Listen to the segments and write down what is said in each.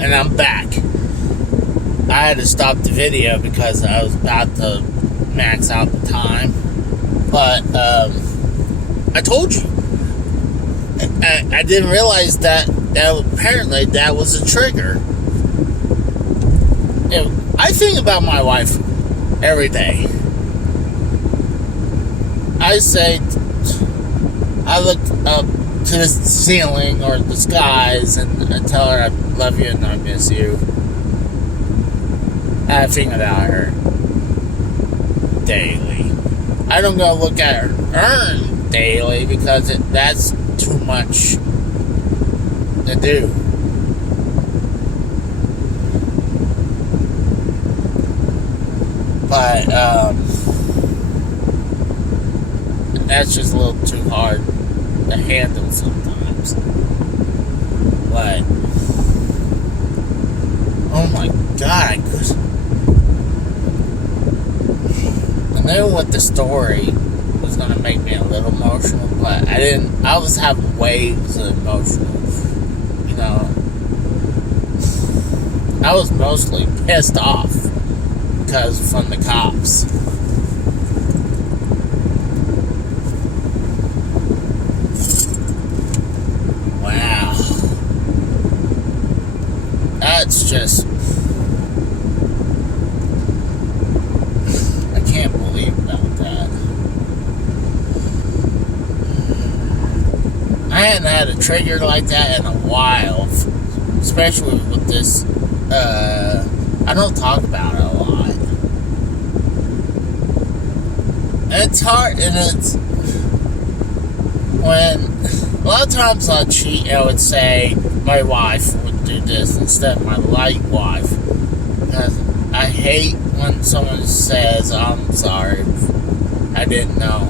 And I'm back. I had to stop the video because I was about to max out the time. But I told you. I didn't realize that apparently that was a trigger. I think about my wife every day. I look up to the ceiling or the skies and I tell her I love you and I miss you. I think about her daily. I don't go look at her daily because that's too much to do. But that's just a little too hard to handle sometimes. But oh my god, I knew what the story was gonna make me a little emotional, but I was having waves of emotional. You know, I was mostly pissed off because from the cops. Wow. That's just, I can't believe about that. I hadn't had a trigger like that in a while, especially with this. I don't talk about it a lot. And it's hard, and it's when a lot of times I cheat, I would say my wife would do this instead of my light wife. Because I hate when someone says, I'm sorry, I didn't know.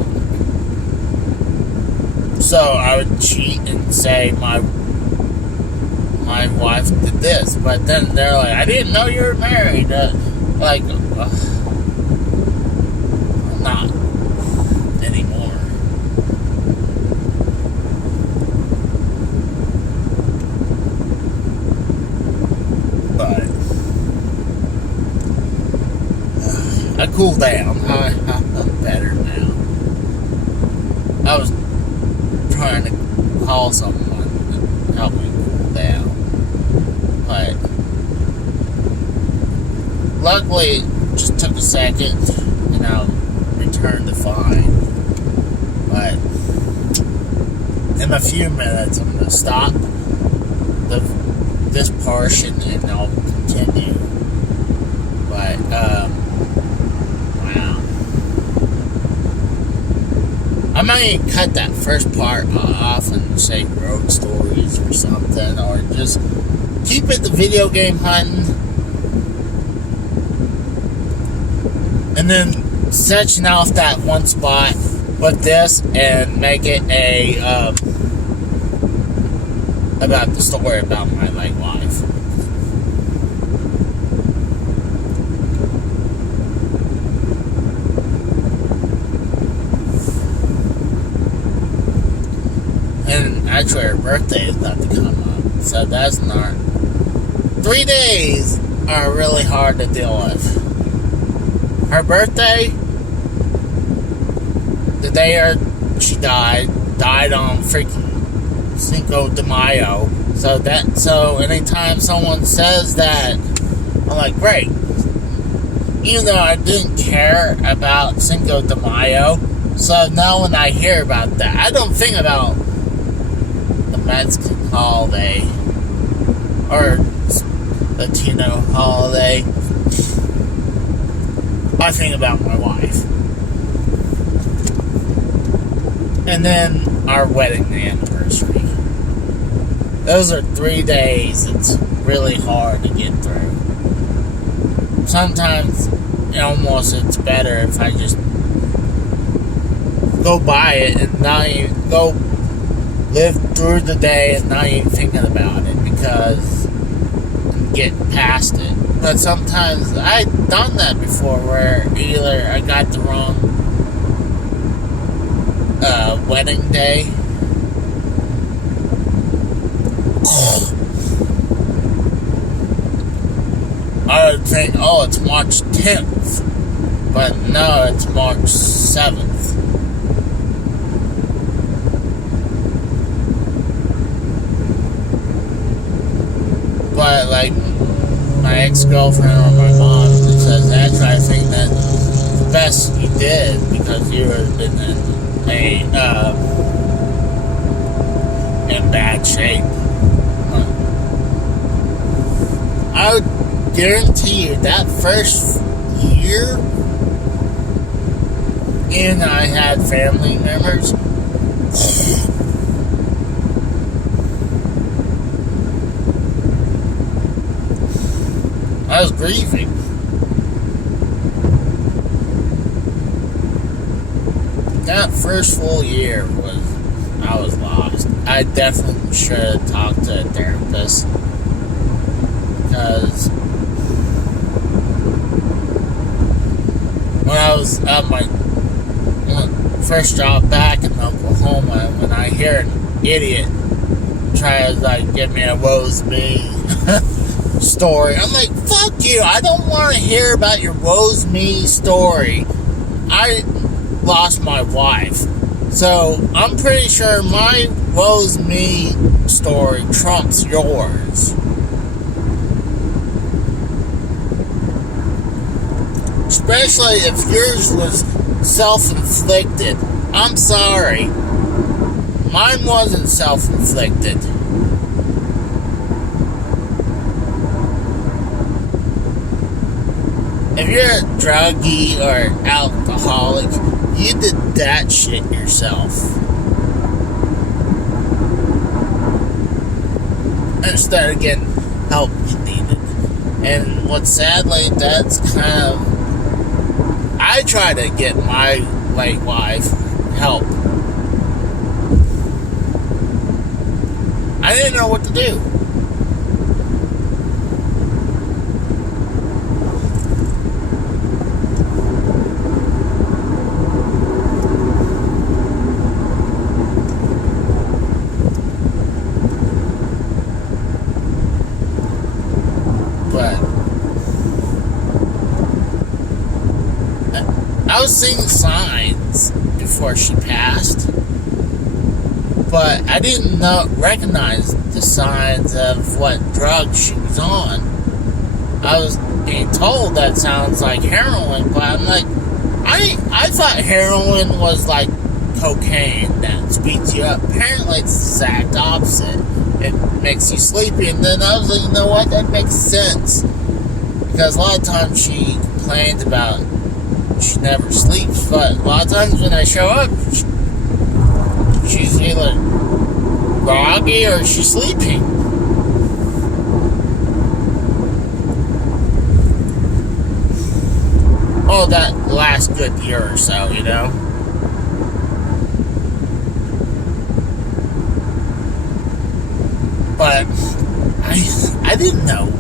So I would cheat and say my wife did this, but then they're like, I didn't know you were married. Like, not anymore. But I cooled down. I'm better now. I was trying to call someone to help me cool down. But luckily, it just took a second, and I'll return to fine. But in a few minutes, I'm going to stop this portion, and I'll continue. But wow, I might cut that first part off and say road stories or something, or just keep it the video game hunting, and then section off that one spot with this and make it a about the story about my late wife. And actually her birthday is about to come up, so that's not. 3 days are really hard to deal with. Her birthday, the day she died on freaking Cinco de Mayo. So anytime someone says that, I'm like, great. Even though I didn't care about Cinco de Mayo, so now when I hear about that, I don't think about the Mexican holiday or Latino holiday. I think about my wife. And then our wedding anniversary. Those are 3 days it's really hard to get through. Sometimes it's better if I just go by it and not even go live through the day and not even thinking about it because get past it. But sometimes I've done that before where either I got the wrong wedding day think, oh, it's March 10th. But no, it's March 7th. But, like, my ex-girlfriend or my mom says, that's I think that the best you did because you have been in bad shape. I would guarantee you that first year, and I had family members. I was grieving. That first full year I was lost. I definitely should have talked to a therapist because when I was at my first job back in Oklahoma, when I hear an idiot try to like give me a woes me story, I'm like, fuck you, I don't want to hear about your woes me story. I lost my wife, so I'm pretty sure my woes me story trumps yours. Especially if yours was self-inflicted. I'm sorry. Mine wasn't self-inflicted. If you're a druggie or alcoholic, you did that shit yourself. Instead of getting help you needed. And what sadly, that's kind of... I tried to get my late wife help. I didn't know what to do. I was seeing signs before she passed, but I didn't recognize the signs of what drug she was on. I was being told that sounds like heroin, but I'm like, I thought heroin was like cocaine that speeds you up. Apparently it's the exact opposite. It makes you sleepy, and then I was like, you know what, that makes sense. Because a lot of times she complained about she never sleeps, but a lot of times when I show up, she's either groggy or she's sleeping. Oh, that last good year or so, you know? But I didn't know.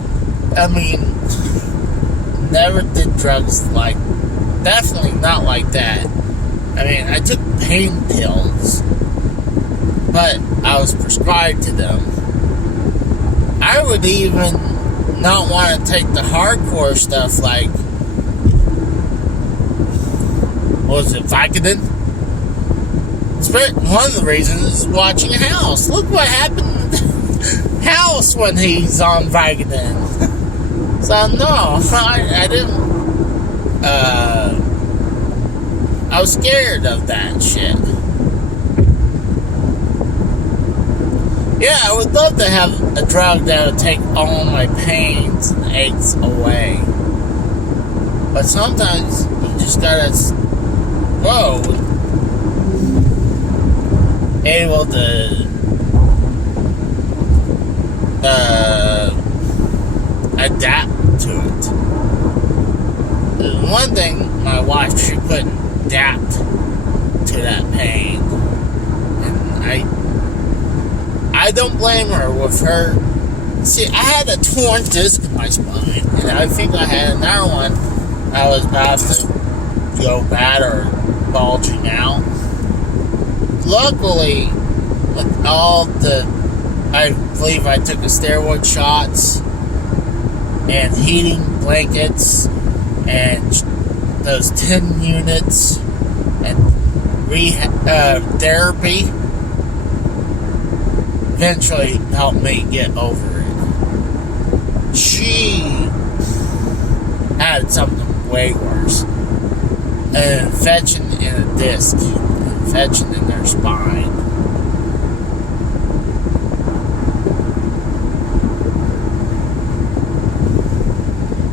I mean, never did drugs like, definitely not like that. I mean, I took pain pills, but I was prescribed to them. I would even not want to take the hardcore stuff like, what was it, Vicodin? One of the reasons is watching House. Look what happened to House when he's on Vicodin. So no, I didn't. I was scared of that shit. Yeah, I would love to have a drug that would take all my pains and aches away. But sometimes you just gotta go able to adapt to it. One thing, my wife, she couldn't adapt to that pain, and I don't blame her with her. See, I had a torn disc in my spine, and I think I had another one. I was about to go bad or bulging out. Luckily, with all the, I believe I took the steroid shots, and heating blankets and those 10 units and therapy eventually helped me get over it. She had something way worse. An infection in a disc, an infection in their spine.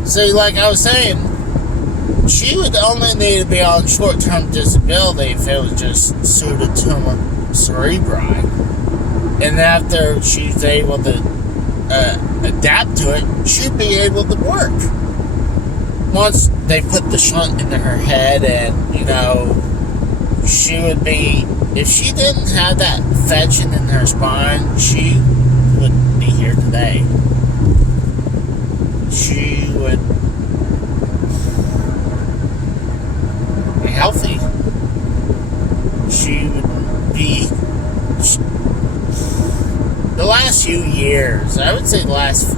See, like I was saying, she would only need to be on short-term disability if it was just pseudotumor cerebri. And after she's able to adapt to it, she'd be able to work. Once they put the shunt into her head and, she would be, if she didn't have that infection in her spine, she wouldn't be here today. She would be healthy. She would be, the last few years, I would say the last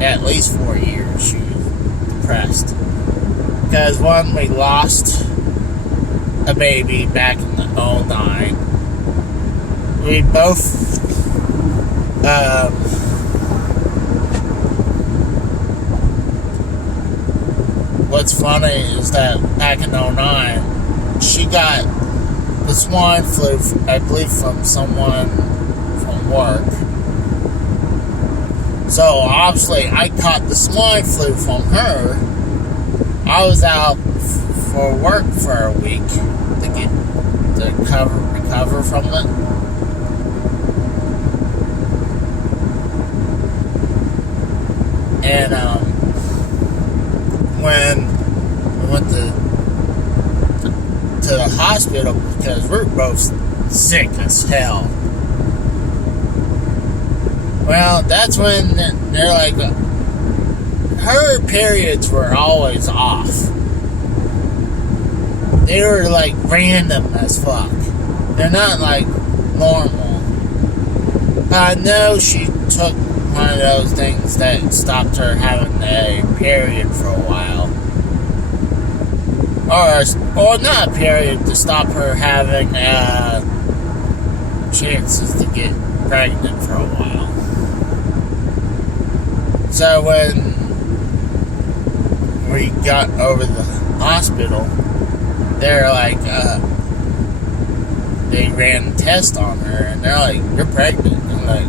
at least 4 years, she was depressed. Because one, we lost a baby back in the 2009. We both, what's funny is that back in 2009, she got the swine flu, I believe, from someone from work. So obviously I caught the swine flu from her. I was out for work for a week to recover from it. And when we went to the hospital, because we're both sick as hell. Well, that's when they're like, her periods were always off. They were like random as fuck. They're not like normal. I know she took one of those things that stopped her having a period for a while. Or not a period, to stop her having chances to get pregnant for a while. So when we got over the hospital, they're like, they ran a test on her, and they're like, you're pregnant. I'm like,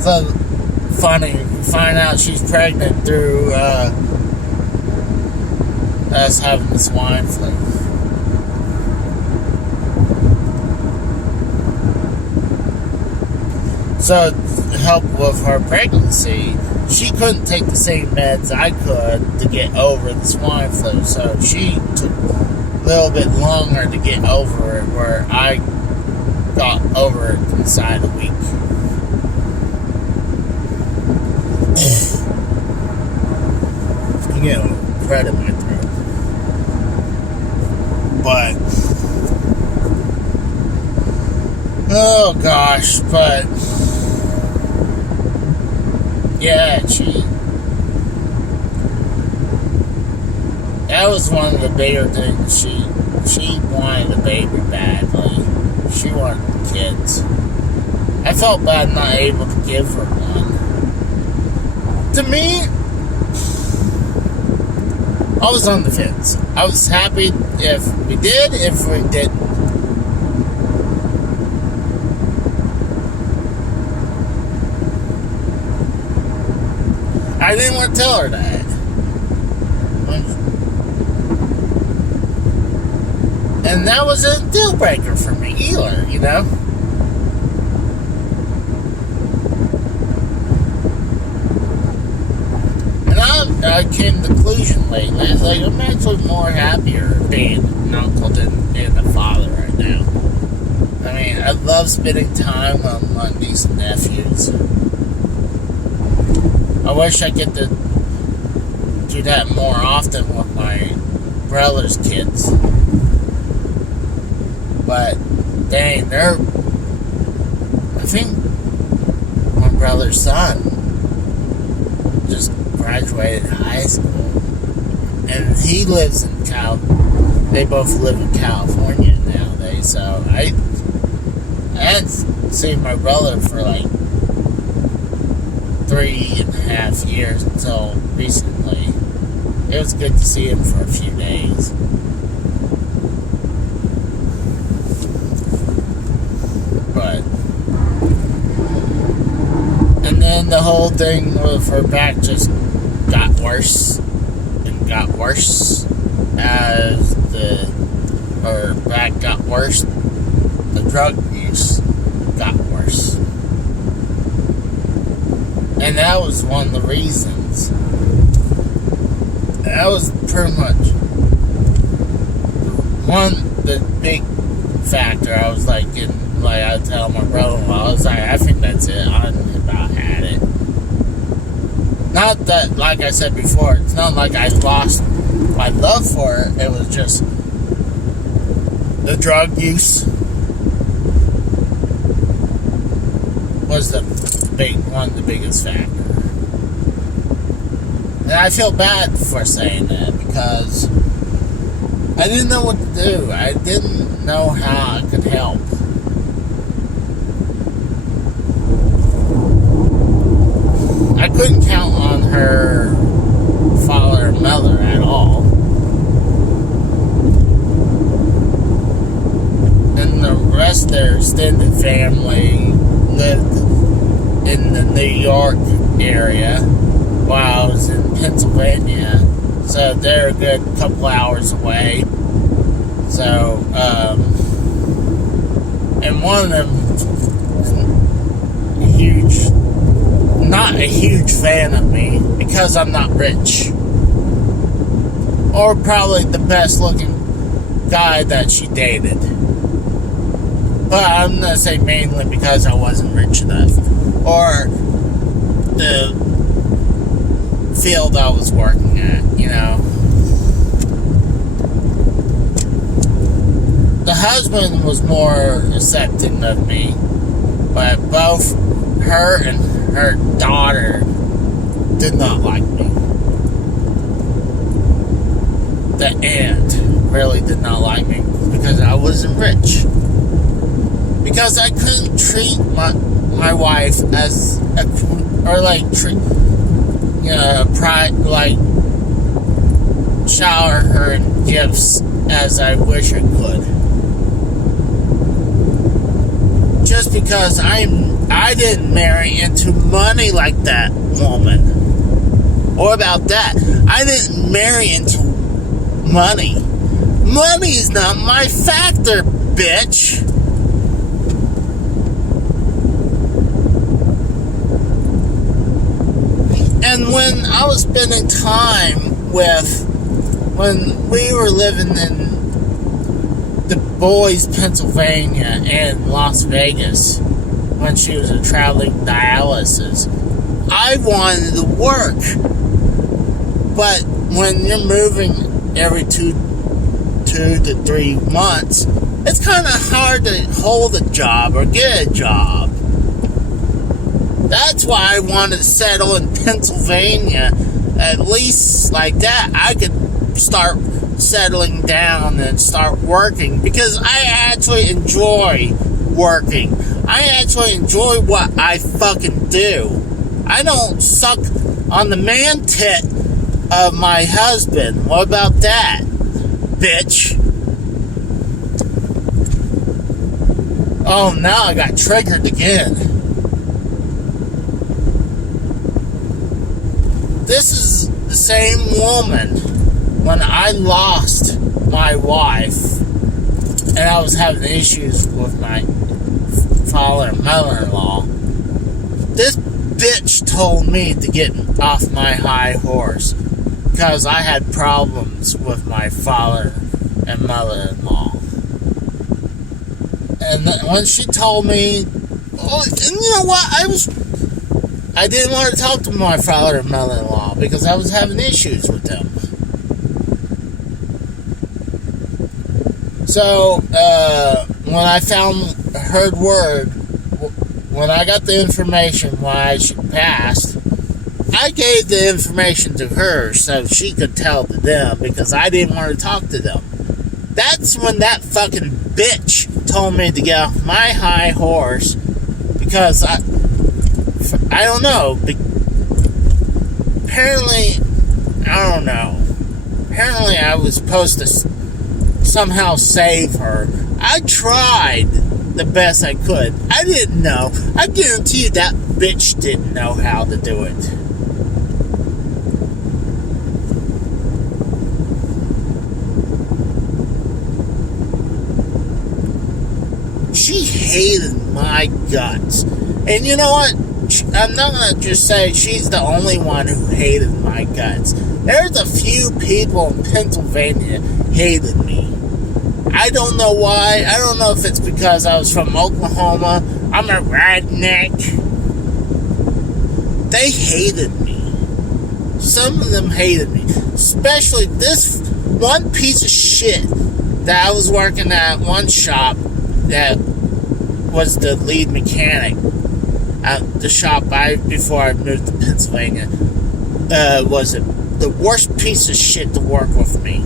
so funny, find out she's pregnant through us having the swine flu. So to help with her pregnancy, she couldn't take the same meds I could to get over the swine flu, so she took a little bit longer to get over it, where I got over it inside a week. I'm getting a little crud in my throat. But, oh gosh, but yeah, that was one of the bigger things. She wanted a baby badly. She wanted kids. I felt bad not able to give her one. To me, I was on the fence. I was happy if we did, if we didn't. I didn't want to tell her that. And that was a deal breaker for me either, And I came to the conclusion lately. It's like, I'm actually more happier being an uncle than being a father right now. I mean, I love spending time with my niece and nephews. I wish I get to do that more often with my brother's kids. But, dang, I think my brother's son just graduated high school, and he lives in They both live in California nowadays. So I hadn't seen my brother for like 3.5 years until recently. It was good to see him for a few days. But, and then the whole thing with her back just got worse and got worse as her back got worse. The drug use got worse. And that was one of the reasons. That was pretty much the big factor. I was like, I tell my brother-in-law, I was like, I think that's it. I about had it. Not that, like I said before, it's not like I lost my love for her. It was just the drug use was one of the biggest factors. And I feel bad for saying that because I didn't know what to do. I didn't know how I could help. I couldn't count on her father and mother at all. And the rest of their extended family lived in the New York area while I was in Pennsylvania. So they're a good couple hours away. So, and one of them not a huge fan of me because I'm not rich. Or probably the best looking guy that she dated. But I'm going to say mainly because I wasn't rich enough. Or the field I was working at, you know. The husband was more accepting of me. But both her and her daughter did not like me. The aunt really did not like me because I wasn't rich. Because I couldn't treat my wife as shower her in gifts as I wish I could. Just because I didn't marry into money like that woman. Or about that. I didn't marry into money. Money is not my factor, bitch. And when I was spending time when we were living in the boys, Pennsylvania, and Las Vegas, when she was a traveling dialysis, I wanted to work. But when you're moving every 2 to 3 months, it's kind of hard to hold a job or get a job. That's why I wanted to settle in Pennsylvania. At least like that, I could start settling down and start working. Because I actually enjoy working. I actually enjoy what I fucking do. I don't suck on the man tit of my husband. What about that, bitch? Oh, now I got triggered again. This is the same woman when I lost my wife and I was having issues with my father and mother-in-law. This bitch told me to get off my high horse because I had problems with my father and mother-in-law. And when she told me, and you know what, I didn't want to talk to my father and mother-in-law because I was having issues with them. So, when I heard word, when I got the information why she passed, I I gave the information to her so she could tell to them because I didn't want to talk to them. That's when that fucking bitch told me to get off my high horse because I don't know. Apparently, I don't know. Apparently, I was supposed to somehow save her. I tried the best I could. I didn't know. I guarantee you that bitch didn't know how to do it. She hated my guts. And you know what? I'm not going to just say she's the only one who hated my guts. There's a few people in Pennsylvania hated me. I don't know why. I don't know if it's because I was from Oklahoma. I'm a redneck. They hated me. Some of them hated me. Especially this one piece of shit that I was working at one shop that was the lead mechanic at the shop before I moved to Pennsylvania. Was the worst piece of shit to work with me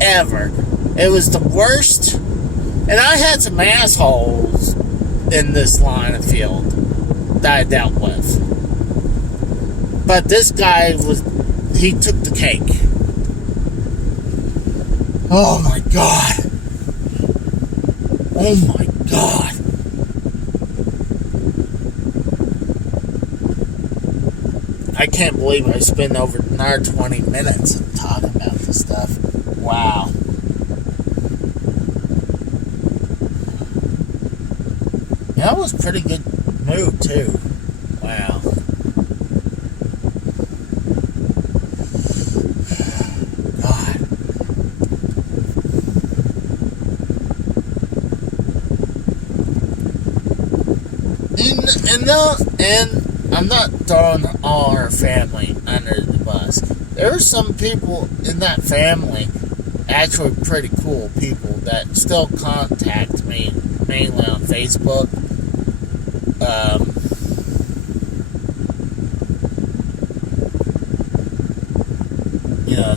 ever. It was the worst. And I had some assholes in this line of field that I dealt with. But this guy he took the cake. Oh my God. Oh my God. I can't believe I spent over another 20 minutes talking about this stuff. Wow. That was a pretty good move, too. Wow. God. And I'm not throwing all our family under the bus. There are some people in that family, actually pretty cool people, that still contact me, mainly on Facebook.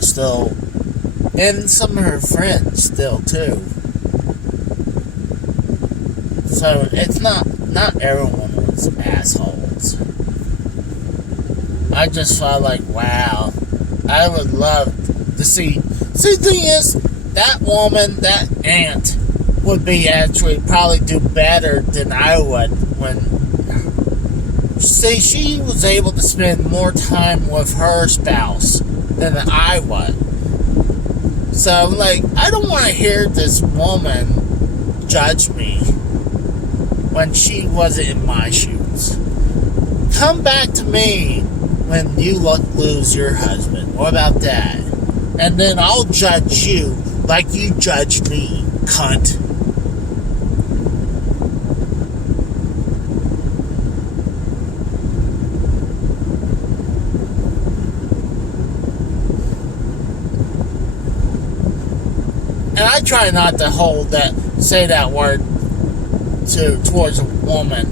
Still, and some of her friends still too. So it's not everyone was assholes. I just felt like, wow, I would love to see. See, the thing is, that woman, that aunt, would be actually probably do better than I would when. See, she was able to spend more time with her spouse than I would. So, like, I don't want to hear this woman judge me when she wasn't in my shoes. Come back to me when you lose your husband. What about that? And then I'll judge you like you judged me, cunt. And I try not to say that word towards a woman.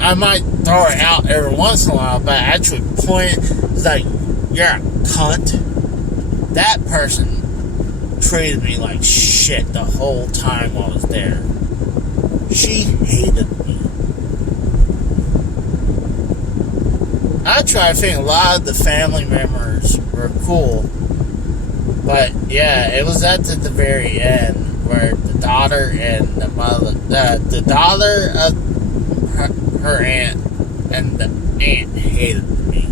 I might throw it out every once in a while, but actually point it like, you're a cunt. That person treated me like shit the whole time I was there. She hated me. I try to think a lot of the family members were cool. But yeah, it was at the very end where the daughter and the mother, the daughter of her aunt and the aunt hated me.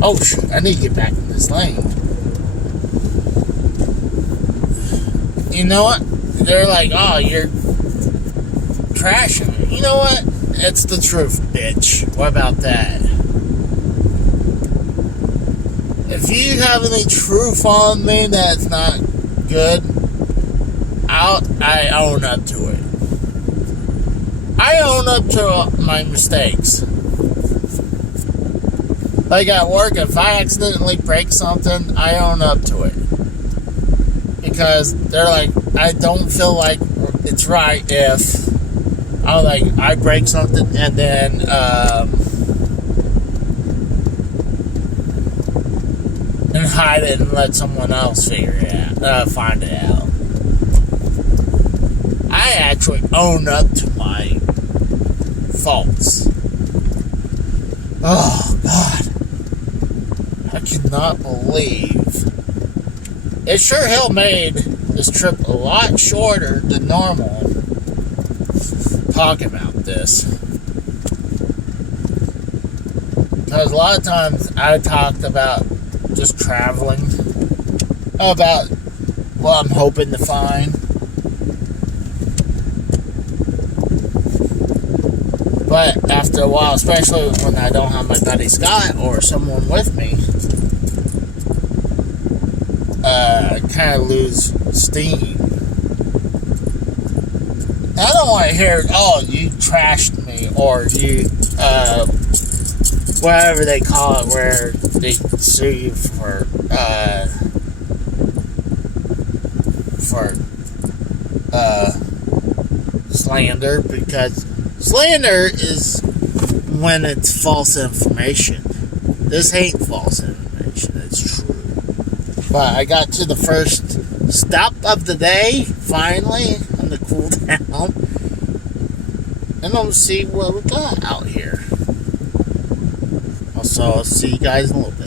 Oh shoot, I need to get back in this lane. You know what? They're like, oh, you're trashing me. You know what? It's the truth, bitch. What about that? If you have any truth on me that's not good, I own up to it. I own up to my mistakes. Like at work, if I accidentally break something, I own up to it. Because they're like, I don't feel like it's right if I break something and then and hide it and let someone else figure it out, find it out. I actually own up to my faults. Oh God, I cannot believe it. Sure hell made this trip a lot shorter than normal. Talking about this, because a lot of times I talked about just traveling, about what I'm hoping to find, but after a while, especially when I don't have my buddy Scott or someone with me, I kind of lose steam. I don't want to hear, oh, you trashed me, or you, whatever they call it, where they sue you for slander, because slander is when it's false information. This ain't false information, it's true. But I got to the first stop of the day, finally, on the cool down. And I'm gonna see what we got out here. So I'll see you guys in a little bit.